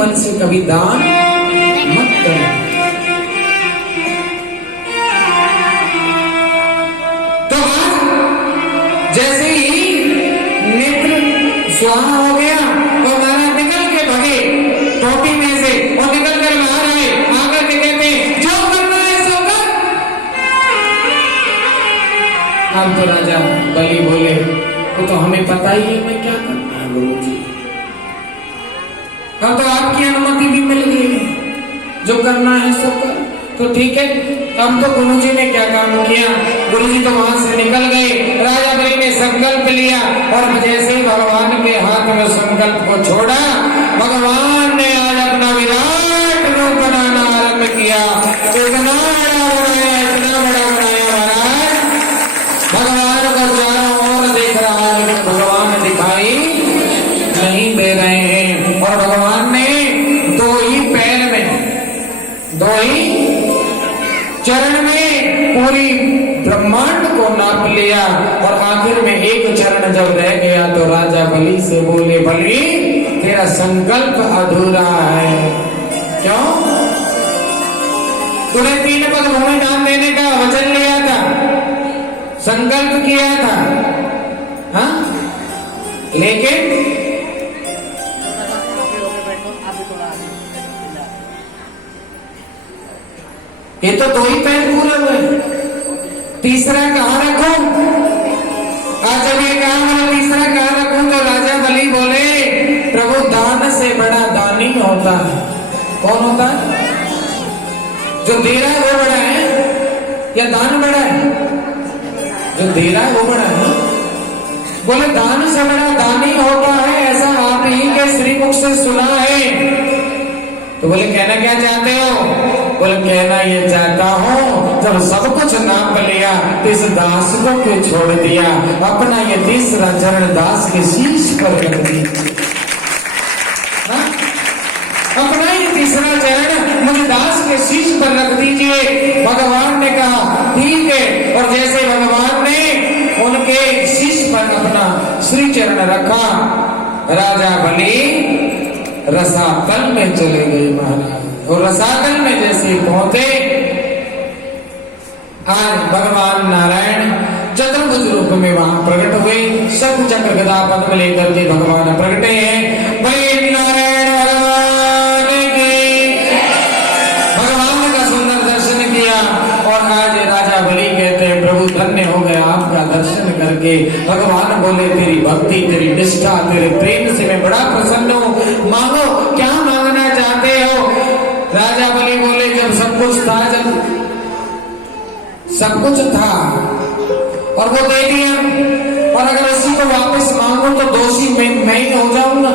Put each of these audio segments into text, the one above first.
मन से कभी दान मत करना। तो आज जैसे ही नेत्र स्वाहा हो गया तो महाराज निकल के भगे टोपी में से और निकल कर बाहर आए, आकर के कहते जो करना है सो कर। अब तो राजा बलि बोले वो तो हमें पता ही है मैं क्या करना है गुरु जी, अब तो आपकी अनुमति भी मिल गई है, जो करना है सो कर। तो ठीक है, अब तो गुरु जी ने क्या काम किया, गुरु जी तो वहां से निकल गए। राजा बलि ने संकल्प लिया और जैसे ही भगवान के हाथ में संकल्प को छोड़ा, भगवान ने आज अपना विराट रूप बनाना आरंभ किया। इतना बड़ा बनाया महाराज, भगवान को चारों ओर देख रहा है लेकिन भगवान दिखाई नहीं दे रहे हैं। और भगवान ने दो ही पैर में, दो ही चरण में पूरी ब्रह्मांड को नाप लिया और आखिर में एक चरण जब रह गया तो राजा बलि से बोले बलि तेरा संकल्प अधूरा है। क्यों? तूने 3 पग भूमि दान देने का वचन लिया था, संकल्प किया था, हाँ? लेकिन ये तो 2 ही पैर पूरे हुए, तीसरा कहाँ रखूं? आज जब ये कहा मैं तीसरा कहाँ रखूं तो राजा बलि बोले प्रभु दान से बड़ा दानी होता है। कौन होता है? जो दे रहा है वो बड़ा है या दान बड़ा है? जो दे रहा है वो बड़ा है। बोले दान से बड़ा दानी होता है, ऐसा आप ही के श्रीमुख से सुना है। तो बोले कहना क्या चाहते हो? बोले कहना ये चाहता हूँ जब सब कुछ नाप लिया तो इस दास को क्यों छोड़ दिया, अपना ये तीसरा चरण दास के शीश पर रख दिया। अपना ये तीसरा चरण मुझे दास के शीश पर रख दीजिए। भगवान ने कहा ठीक है, और जैसे भगवान ने उनके शीश पर अपना श्री चरण रखा, राजा बलि रसातल में चले गए महाराज। और रसातल में जैसे पहुंचे, आज भगवान नारायण चतुर्भुज रूप में वहां प्रकट हुए, शंख चक्र गदा पद्म लेकर के भगवान प्रकटे हैं। वही नारायण भगवान की, भगवान का सुंदर दर्शन किया। और आज राजा बलि कहते हैं प्रभु धन्य हो गया आपका दर्शन करके। भगवान बोले तेरी भक्ति, तेरी निष्ठा, तेरे प्रेम से मैं बड़ा प्रसन्न हूँ, मांगो क्या मांगना चाहते हो। राजा बलि बोले जब सब कुछ था, जब सब कुछ था और वो दे दिया, और अगर उसी को वापस मांगो तो दोषी मैं ही हो जाऊंगा।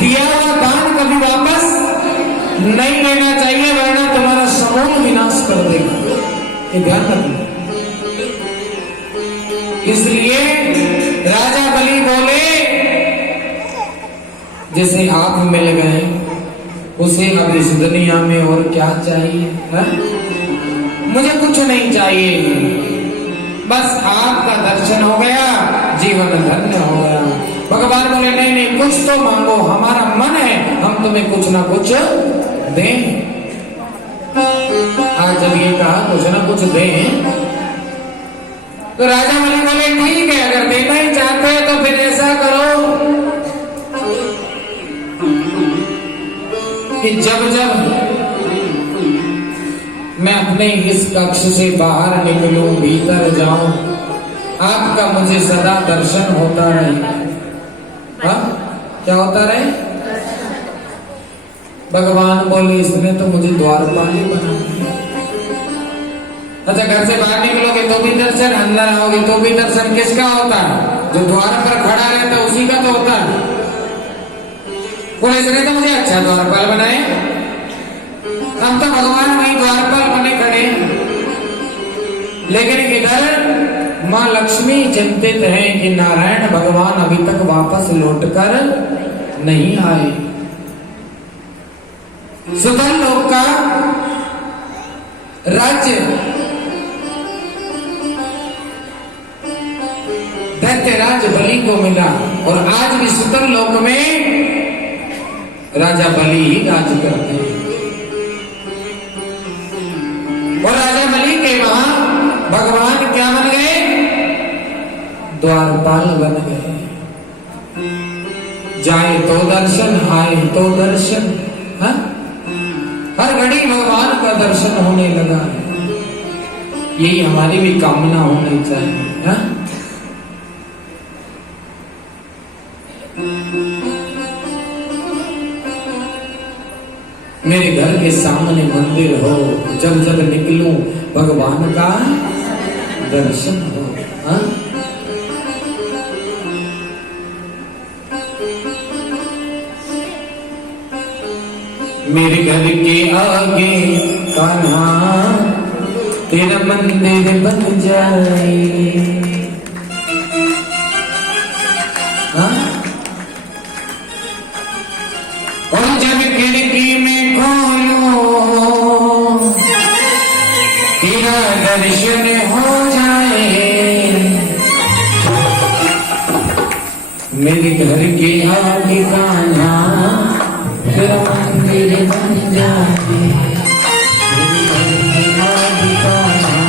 दिया हुआ दान कभी वापस नहीं लेना चाहिए, वरना तुम्हारा समूल विनाश कर देगा, ये ध्यान रखना। इसलिए राजा बलि बोले जैसे आप मिल गए उसे अब इस दुनिया में और क्या चाहिए है? मुझे कुछ नहीं चाहिए, बस आपका दर्शन हो गया, जीवन धन्य हो गया। भगवान बोले नहीं नहीं कुछ तो मांगो, हमारा मन है हम तुम्हें कुछ ना कुछ दें। आज जब ये कहा कुछ ना कुछ दें तो राजा बलि बोले ठीक है, अगर देना ही चाहते हो तो फिर ऐसा करो कि जब जब मैं अपने इस कक्ष से बाहर निकलूं, भीतर जाऊं, आपका मुझे सदा दर्शन होता रहे। हाँ क्या होता रहे? भगवान बोले इसने तो मुझे द्वारपाल बना दिया। अच्छा घर से बाहर निकलोगे तो भी दर्शन, अंदर आओगे तो भी दर्शन, किसका होता है? जो द्वार पर खड़ा रहता है उसी का तो होता है। इसने तो मुझे अच्छा द्वारपाल बनाए, अब तो भगवान वही द्वारपाल बने खड़े। लेकिन इधर माँ लक्ष्मी चिंतित हैं कि नारायण भगवान अभी तक वापस लौटकर नहीं आए। सुतल लोक का राज्य दैत्यराज बलि को मिला, और आज भी सुतल लोक में राजा बलि ही राज करते हैं। और राजा बलि के वहां भगवान क्या बन गए? द्वारपाल बन गए। जाए तो दर्शन, आए तो दर्शन, हा? हर घड़ी भगवान का दर्शन होने लगा है। यही हमारी भी कामना होनी चाहिए, हा? मेरे घर के सामने मंदिर हो, जब जब निकलूं भगवान का दर्शन हो, हा? मेरे घर के आगे कान्हा तेरा मंदिर बन जाए, हाँ? और जब खिड़की में खोलूं तेरा दर्शन हो जाए, मेरे घर के आगे कान्हा तेरा मंदिर बन जाए, मेरे घर के आगे कान्हा।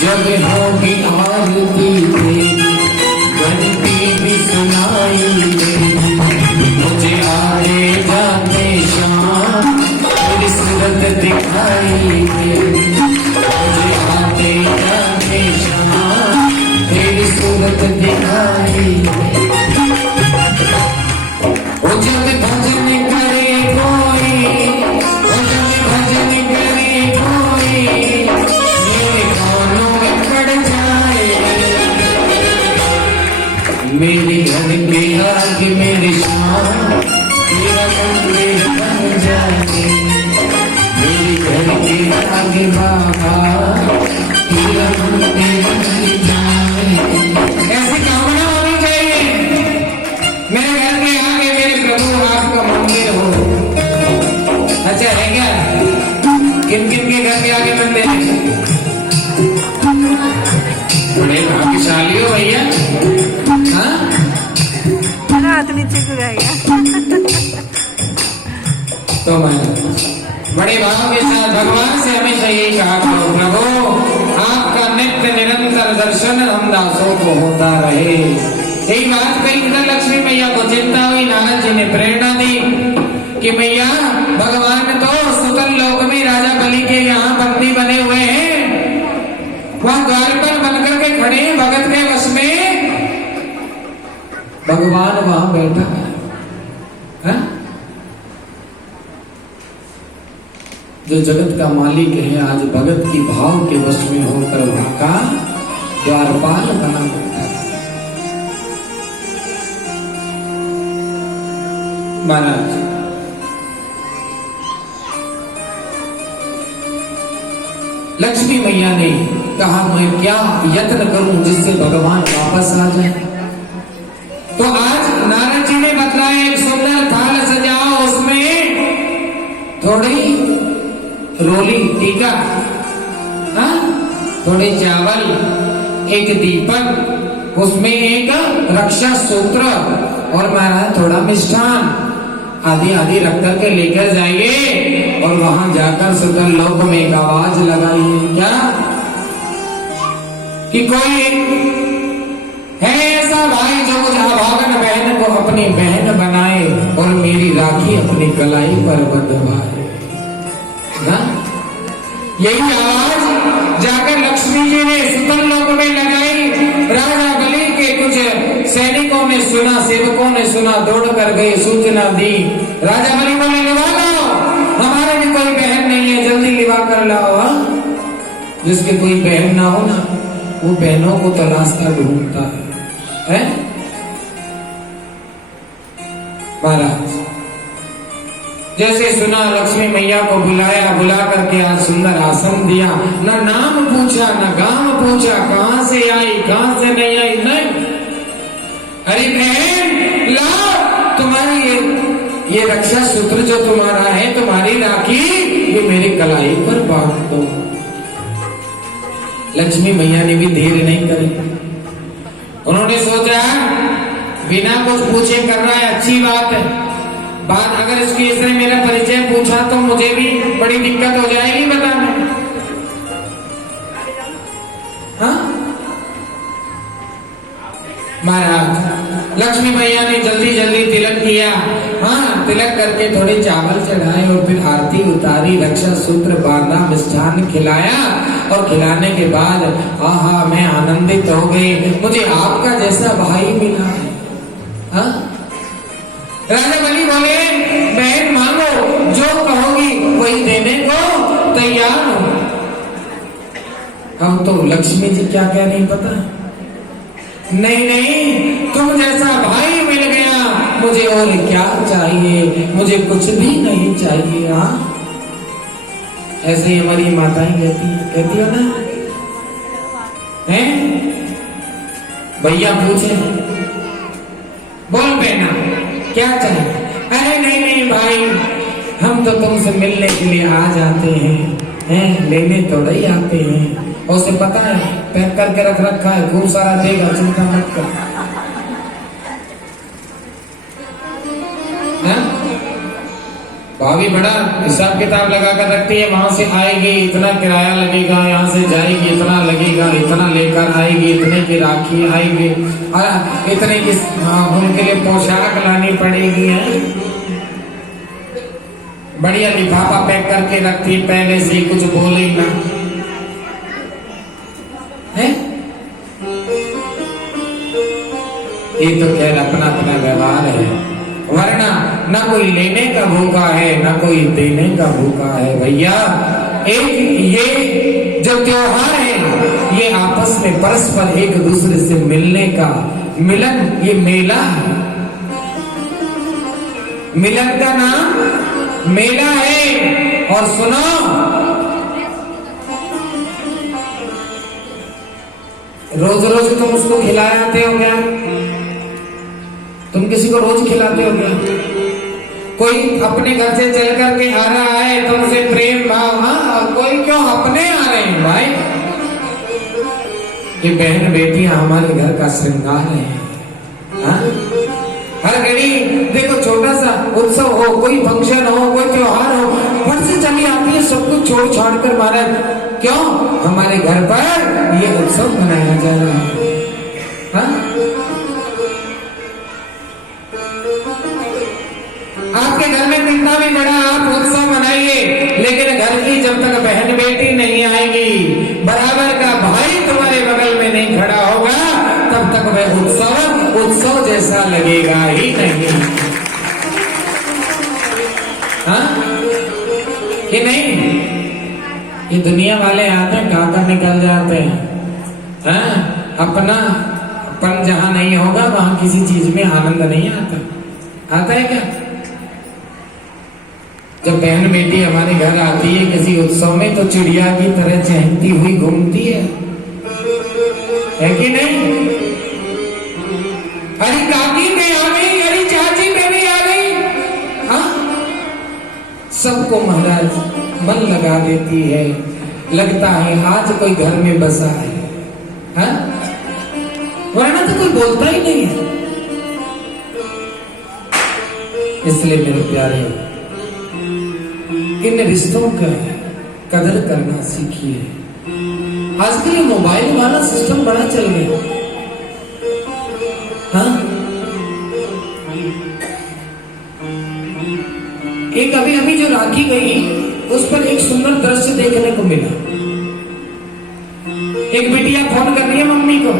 जब होगी आरती तेरी घंटी भी सुनाई देगी, मुझे आए जाते शाम तेरी सूरत दिखाई देगी, मुझे आते जाते शाम तेरी सूरत दिखाई देगी। जब भजन करे कोई, जब भजन करे कोई मेरे कानों में पड़ जाए, मेरे घर के आगे मेरे शाम तेरा मंदिर बन जाए, मेरे घर के आगे बाबा तेरा मंदिर बन जाए। ऐसी कामना होनी चाहिए, मेरे घर के आगे मेरे प्रभु आपका मंदिर हो। अच्छा है क्या? किन किन के घर के आगे मंदिर है? बड़े भाग्यशाली हो भैया, हाँ? हाथ नीचे गिराएगा। तो मैं बड़े भाव के साथ भगवान से हमेशा यही कहा करो, प्रभु आपका नित्य निरंतर दर्शन हम दासों को होता रहे। एक बात कही इधर लक्ष्मी मैया को चिंता हुई, नारद जी ने प्रेरणा दी कि मैया भगवान तो सुतल लोक में राजा बलि के यहाँ बंदी बने हुए हैं, वहां द्वार पर बनकर के खड़े हैं भगत के वश में, भगवान वहां बैठा है। जो जगत का मालिक है आज भगत की भाव के वश में होकर वहां का द्वारपाल बना बैठा है। महाराज लक्ष्मी मैया ने कहा मैं क्या यत्न करूं जिससे भगवान वापस आ जाए। तो आज नारद जी ने बतलाया एक सुंदर थाल सजाओ, उसमें थोड़ी रोली टीका, हाँ? थोड़े चावल, एक दीपक, उसमें एक रक्षा सूत्र और महाराज थोड़ा मिष्ठान आदि आदि रख करके लेकर जाइए और वहां जाकर सुतल लोक में एक आवाज लगाइए, क्या कि कोई है ऐसा भाई जो मुझे अभागन बहन को अपनी बहन बनाए और मेरी राखी अपनी कलाई पर बंधवाए। यही आवाज जाकर लक्ष्मी जी ने सुतल लोक में लगाई। राजा बलि के कुछ सैनिकों ने सुना, सेवकों ने सुना, दौड़ कर गए, सूचना दी। राजा बलि बोले लिवा लाओ, हमारे भी कोई बहन नहीं है, जल्दी लिवा कर लाओ। जिसके कोई बहन ना हो ना, वो बहनों को तलाशता ढूंढता है? महाराज जैसे सुना लक्ष्मी मैया को बुलाया, बुला करके आज सुंदर आसन दिया, न नाम पूछा न गांव पूछा, कहां से आई कहां से नहीं आई, नहीं। अरे बहन लाओ तुम्हारी ये रक्षा सूत्र जो तुम्हारा है, तुम्हारी राखी, ये मेरी कलाई पर बांध दो। लक्ष्मी मैया ने भी देर नहीं करी, उन्होंने सोचा बिना कुछ पूछे कर रहा है, अच्छी बात है। बात अगर इसकी इसने मेरा परिचय पूछा तो मुझे भी बड़ी दिक्कत हो जाएगी बताने। हाँ महाराज लक्ष्मी मैया ने जल्दी जल्दी तिलक किया। हाँ तिलक करके थोड़े चावल चढ़ाए और फिर आरती उतारी, रक्षा सूत्र बांधा, मिष्ठान खिलाया और खिलाने के बाद आहा मैं आनंदित हो गई, मुझे आपका जैसा भाई मिला है। हाँ राजा बलि बोले बहन मांगो, जो कहोगी वही देने को तैयार हो। अब तो लक्ष्मी जी क्या कह रही पता? नहीं नहीं, तुम जैसा भाई मिल गया, मुझे और क्या चाहिए, मुझे कुछ भी नहीं चाहिए। हाँ ऐसे ही हमारी माताएं कहती हो ना, हैं? भैया पूछे बोल बेना क्या चाहिए? अरे नहीं नहीं भाई, हम तो तुमसे मिलने के लिए आ जाते हैं, लेने थोड़ा ही आते हैं। और उसे पता है पैक करके रख रखा है, खूब सारा देगा, चिंता मत कर। भाभी बड़ा हिसाब किताब लगा कर रखती है, वहां से आएगी इतना किराया लगेगा, यहाँ से जाएगी इतना लगेगा, इतना लेकर आएगी, इतने की राखी आएगी, और इतने की उनके लिए पोशाक लानी पड़ेगी। है बढ़िया लिफाफा पैक करके रखती पहले से, कुछ बोले ना है। ये तो खैर अपना अपना व्यवहार है, वरना न कोई लेने का भूखा है न कोई देने का भूखा है। भैया एक ये जो त्योहार है ये आपस में परस्पर एक दूसरे से मिलने का मिलन, ये मेला है। मिलन का नाम मेला है। और सुनो, रोज रोज तुम उसको खिलाते हो क्या? तुम किसी को रोज खिलाते हो क्या? कोई अपने घर से चल करके आ रहा है तुमसे प्रेम भाव, हाँ, और कोई क्यों अपने आ रहे हैं भाई। ये बहन बेटियां हमारे घर का श्रृंगार है। हाँ? हर घड़ी देखो, छोटा सा उत्सव हो, कोई फंक्शन हो, कोई त्योहार हो, फट से चली आती है सब कुछ छोड़ छाड़ कर। महाराज क्यों? हमारे घर पर ये उत्सव मनाया जा रहा है। हाँ? आपके घर में कितना भी बड़ा आप उत्सव मनाइए, लेकिन घर की जब तक बहन बेटी नहीं आएगी, बराबर का भाई तुम्हारे बगल में नहीं खड़ा होगा, तब तक वह उत्सव जैसा लगेगा ही नहीं। हाँ कि नहीं? ये दुनिया वाले आते हैं, खाकर निकल जाते हैं। हाँ? अपना पन जहां नहीं होगा वहां किसी चीज में आनंद नहीं आता। आता है क्या? जब बहन बेटी हमारे घर आती है किसी उत्सव में, तो चिड़िया की तरह चहकती हुई घूमती है कि नहीं? अरे काकी में आ गई, अरे चाची में भी आ गई। हाँ? सबको महाराज मन लगा देती है, लगता है आज कोई घर में बसा है। हाँ? वरना तो कोई बोलता ही नहीं है। इसलिए मेरे प्यारे, इन रिश्तों का कदर करना सीखिए। आजकल ये मोबाइल वाला सिस्टम बड़ा चल गया। हाँ? एक अभी अभी जो राखी गई, उस पर एक सुंदर दृश्य देखने को मिला। एक बिटिया फोन कर रही है मम्मी को,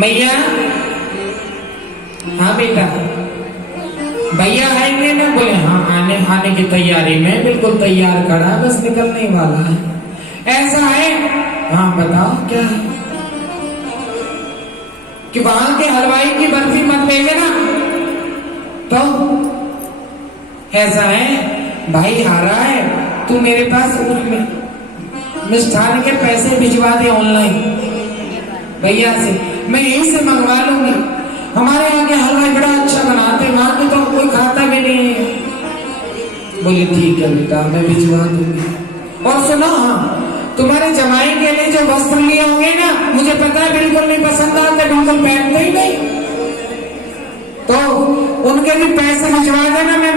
मैया। हाँ बेटा, भैया आएंगे ना? बोले हाँ, आने की तैयारी में, बिल्कुल तैयार खड़ा, बस निकलने वाला है। ऐसा है? हाँ बताओ क्या है? कि वहां के हलवाई की बर्फी मत भेजे ना। तो ऐसा है, भाई आ रहा है, तू मेरे पास मिष्ठान के पैसे भिजवा दे ऑनलाइन भैया से, मैं यहीं से मंगवा लूंगी। हमारे यहाँ के हलवाई बड़ा अच्छा बनाते, वहां के तो कोई खाता भी नहीं है। बोले ठीक है बेटा, मैं भिजवा दूंगी। और सुनो, हाँ, तुम्हारे जमाई के लिए जो वस्त्र लिए होंगे ना, मुझे पता है बिल्कुल नहीं पसंद आते, बिल्कुल पहनते ही उनके भी पैसे भिजवा देना, मैं